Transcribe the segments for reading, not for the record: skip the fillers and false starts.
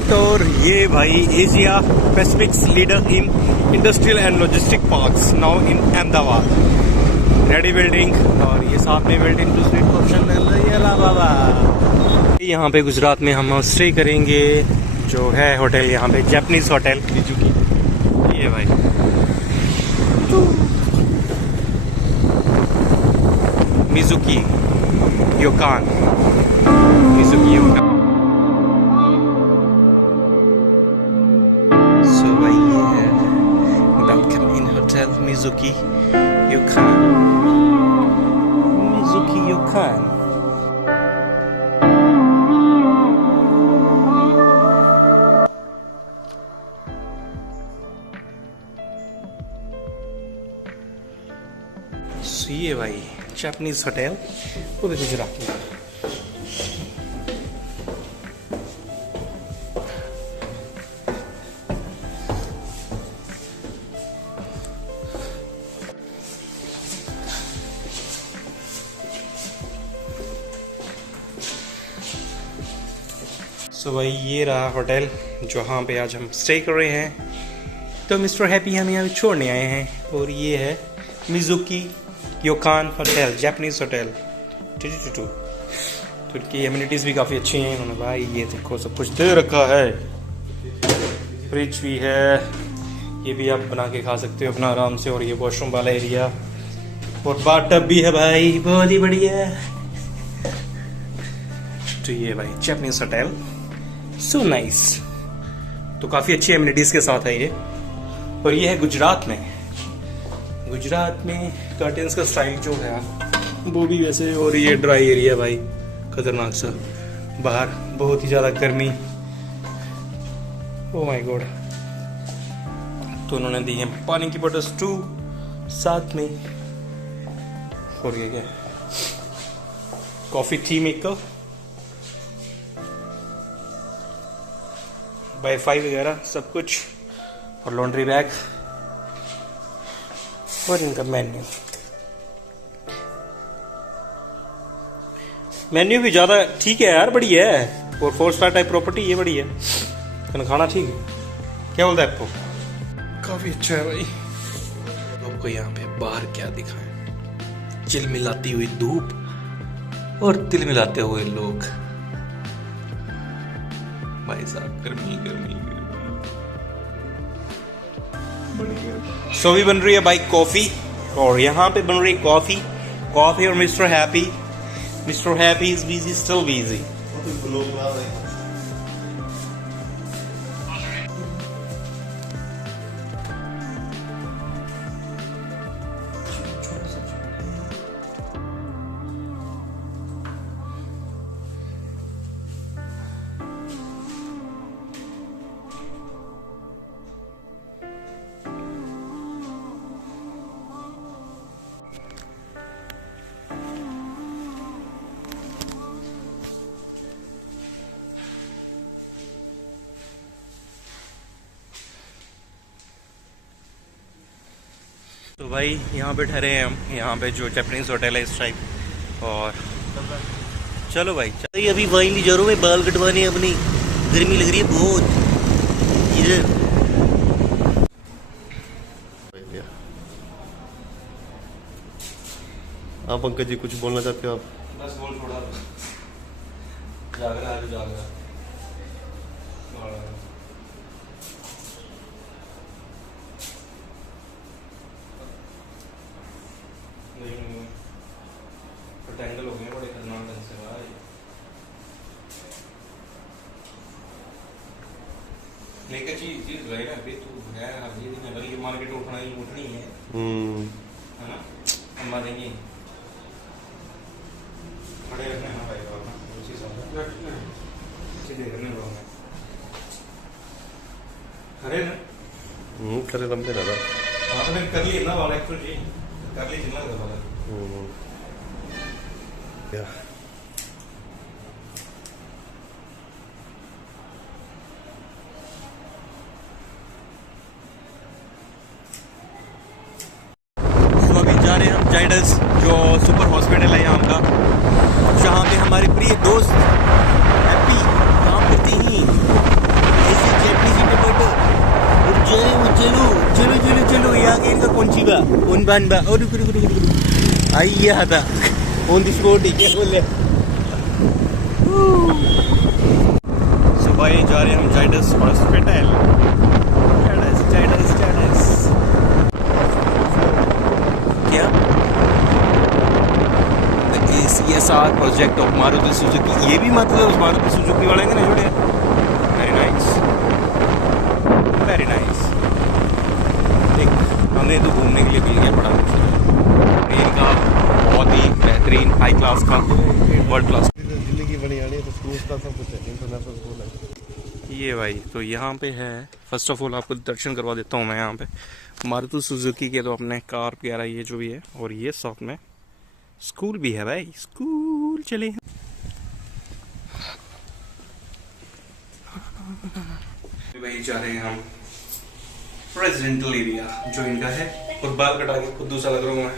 Plant. और ये भाई Asia pacifics leader in industrial and logistic parks now in Ahmedabad. Ready building और ये साथ में बिल्डिंग टू स्ट्रीट ऑप्शन बाबा। यहाँ पे गुजरात में हम स्टे करेंगे, जो है होटल यहाँ पे जापानीज होटल मिजुकी। ये भाई मिजुकी योकान, मिजुकी योकान। सो भाई ये है welcome in hotel Mizuki Yokan, Mizuki Yokan. ये भाई जापानीज होटल पूरे गुजरात में। सो भाई ये रहा होटल जहाँ पे आज हम स्टे कर रहे हैं। तो मिस्टर हैप्पी हम यहाँ छोड़ने आए हैं। और ये है मिजुकी योकान होटल, जापानीज होटल। तो इनकी एमिनिटीज़ भी काफ़ी अच्छी हैं इन्होंने। भाई ये देखो सब कुछ दे रखा है, फ्रिज भी है, ये भी आप बना के खा सकते हो अपना आराम से। और ये वॉशरूम वाला एरिया और बाथटब भी है भाई, बहुत ही बढ़िया। तो ये भाई जापानीज होटल, सो नाइस। तो काफ़ी अच्छी एमिनिटीज़ के साथ है ये। और ये है गुजरात में। गुजरात में कर्टेन्स का स्टाइल जो है वो भी वैसे। और ये ड्राई एरिया भाई खतरनाक सा, बाहर बहुत ही ज़्यादा गर्मी। Oh my God. तो उन्होंने दी है पानी की बोतल्स 2 साथ में। और ये क्या, कॉफ़ी टी मेकर, वाईफाई वगैरह सब कुछ, और लॉन्ड्री बैग। और इनका मेन्यू भी ज़्यादा ठीक है यार, बढ़िया है। और 4 स्टार टाइप प्रॉपर्टी, ये बढ़िया है। खाना ठीक है, क्या बोलता है आपको? काफ़ी अच्छा है भाई। आपको यहाँ पे बाहर क्या दिखाएं, चिलमिलाती हुई धूप और तिल मिलाते हुए लोग। भाई साहब गर्मी गर्मी। सो भी बन रही है भाई कॉफी, और यहाँ पे बन रही है कॉफी और mister happy is busy, still busy. तो भाई यहाँ पे ठहरे हैं हम, यहाँ पे जो जापानीज होटल है इस टाइप। और चलो भाई अभी वाइन ली जा रहा हूँ मैं, बाल कटवाने अपनी, गर्मी लग रही है बहुत इधर। आप पंकज जी कुछ बोलना चाहते हो आप? बस बोल थोड़ा जागरा है, जागरा एंगल हो गए बड़े खतरनाक ढंग से भाई। लेकर चीज रहेगा अभी तू है अभी दिन अगर ये मार्केट उठनी है ना, हम आ देंगे खड़े रखने ना भाई बाबा, उसी हिसाब से देखने रहोगे खड़े ना खड़े लंबे दादा। हाँ तो कर लिए ना वाला एक्चुअली जी कर लीजिए ना वाला। या जा रहे हैं हम जाइडस, जो सुपर हॉस्पिटल है यहाँ का, जहाँ पे हमारे प्रिय दोस्त हैप्पी काम करते हैं। Tumban ba. Oh, ayah dah. On the spot ही क्या बोले? सो भाई जा रहे हैं हम जाइडस हॉस्पिटल। जाइडस क्या? ACSR project of Maruti Suzuki. ये भी मतलब मारुति सुजुकी वाले के ना जुड़े। Very nice, very nice. एक हमें तो घूमने के लिए मिल गया बड़ा ट्रेन का, बहुत ही बेहतरीन हाई क्लास का, वर्ल्ड क्लास। दिल्ली की बनी आनी है तो स्कूल का सब कुछ है, इंटरनेशनल स्कूल है ये भाई तो यहाँ पे है। फर्स्ट ऑफ ऑल आपको दर्शन करवा देता हूँ मैं यहाँ पे मारुति सुजुकी के। तो अपने कार वगैरह ये जो भी है, और ये साथ में स्कूल भी है भाई। स्कूल चले भाई, जा रहे हैं हम रेजिडेंटल एरिया जो इनका है। खुद बाल कटा के खुद दूसरा लग रहा हूँ मैं।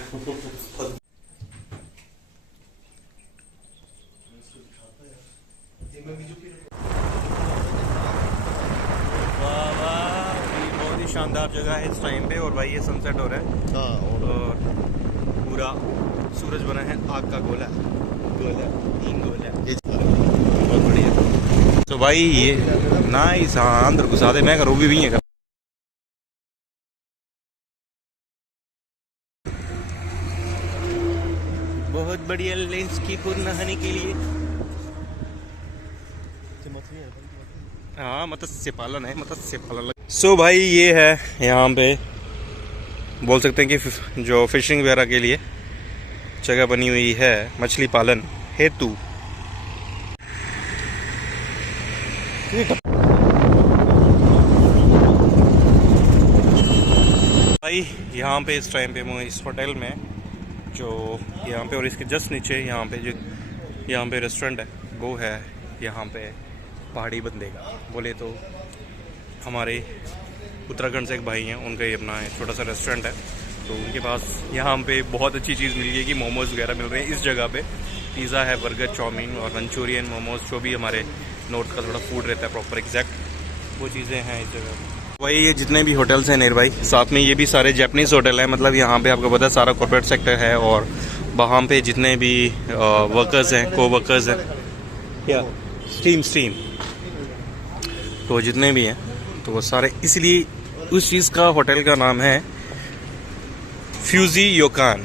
बहुत ही शानदार जगह है इस टाइम पे। और भाई ये सनसेट हो रहा है और पूरा सूरज बना है आग का गोला गोला बहुत बढ़िया। तो भाई ये नाइस। हाँ अंदर घुसा दे, मैं करूँ भी है। बहुत बढ़िया लेंस की पूर्ण नहाने के लिए। हाँ मत्स्य पालन है, मत्स्य पालन। सो भाई ये है यहाँ पे बोल सकते हैं कि जो फिशिंग वगैरह के लिए जगह बनी हुई है मछली पालन हेतु। भाई यहाँ पे इस टाइम पे मैं इस होटल में जो यहाँ पे और इसके जस्ट नीचे यहाँ पे जो यहाँ पे रेस्टोरेंट है वो है यहाँ पे पहाड़ी बंदे का। बोले तो हमारे उत्तराखंड से एक भाई हैं, उनका ही अपना छोटा सा रेस्टोरेंट है। तो उनके पास यहाँ पे बहुत अच्छी चीज़ मिल गई कि मोमोज़ वगैरह मिल रहे हैं इस जगह पे। पिज़्ज़ा है, बर्गर, चाउमीन और मंचूरियन, मोमोज़, जो भी हमारे नॉर्थ का थोड़ा फूड रहता है प्रॉपर एग्जैक्ट, वो चीज़ें हैं इस जगह। वही ये जितने भी होटल्स हैं नेर भाई, साथ में ये भी सारे जैपनीज़ होटल हैं। मतलब यहाँ पे आपको पता है सारा कॉर्पोरेट सेक्टर है और वहाँ पे जितने भी वर्कर्स हैं, को वर्कर्स हैं या स्टीम तो जितने भी हैं तो वो सारे, इसलिए उस चीज़ का होटल का नाम है फ्यूजी योकान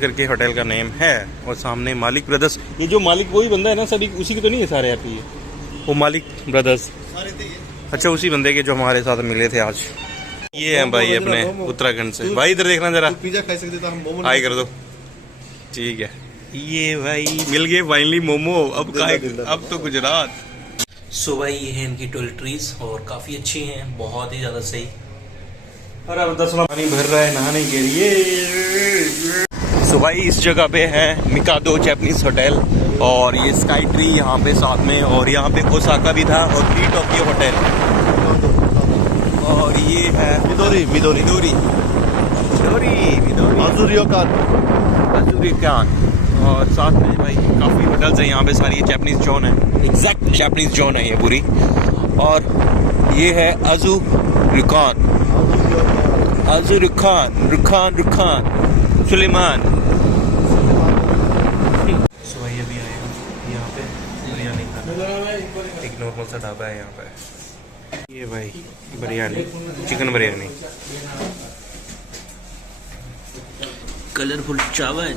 करके होटल का नेम है। और सामने मालिक ब्रदर्स, ये जो मालिक वही बंदा है ना सभी, उसी के तो नहीं है सारे यहाँ पे वो मालिक ब्रदर्स। अच्छा उसी बंदे के जो हमारे साथ मिले थे आज। ये हैं भाई अपने उत्तराखंड से। भाई इधर देखना जरा, पिज्जा खा सकते तो हम मोमो हाई कर दो। ठीक है ये भाई मिल गए फाइनली मोमो। अब तो गुजरात। सो भाई ये है इनकी टॉयलेटरीज और काफी अच्छी हैं, बहुत ही ज्यादा सही। अरे बताओ पानी भर रहा है नहाने के लिए। सो भाई इस जगह पे है मिकाडो जैपनीज होटल और ये स्काई ट्री यहाँ पे साथ में, और यहाँ पे ओसाका भी था और ट्री टोक्यो होटल। और ये है मिदोरी अजुरियोकान। और साथ में भाई काफ़ी होटल्स हैं यहाँ पे, सारी जापानीज जोन है, एग्जैक्ट जापानीज जोन है ये पूरी। और ये है रुखान सुलेमान। सो भाई अभी आए हम यहाँ पे बिरयानी खाने। एक नॉर्मल सा ढाबा है यहाँ पे। ये भाई बिरयानी, चिकन बिरयानी, कलरफुल चावल।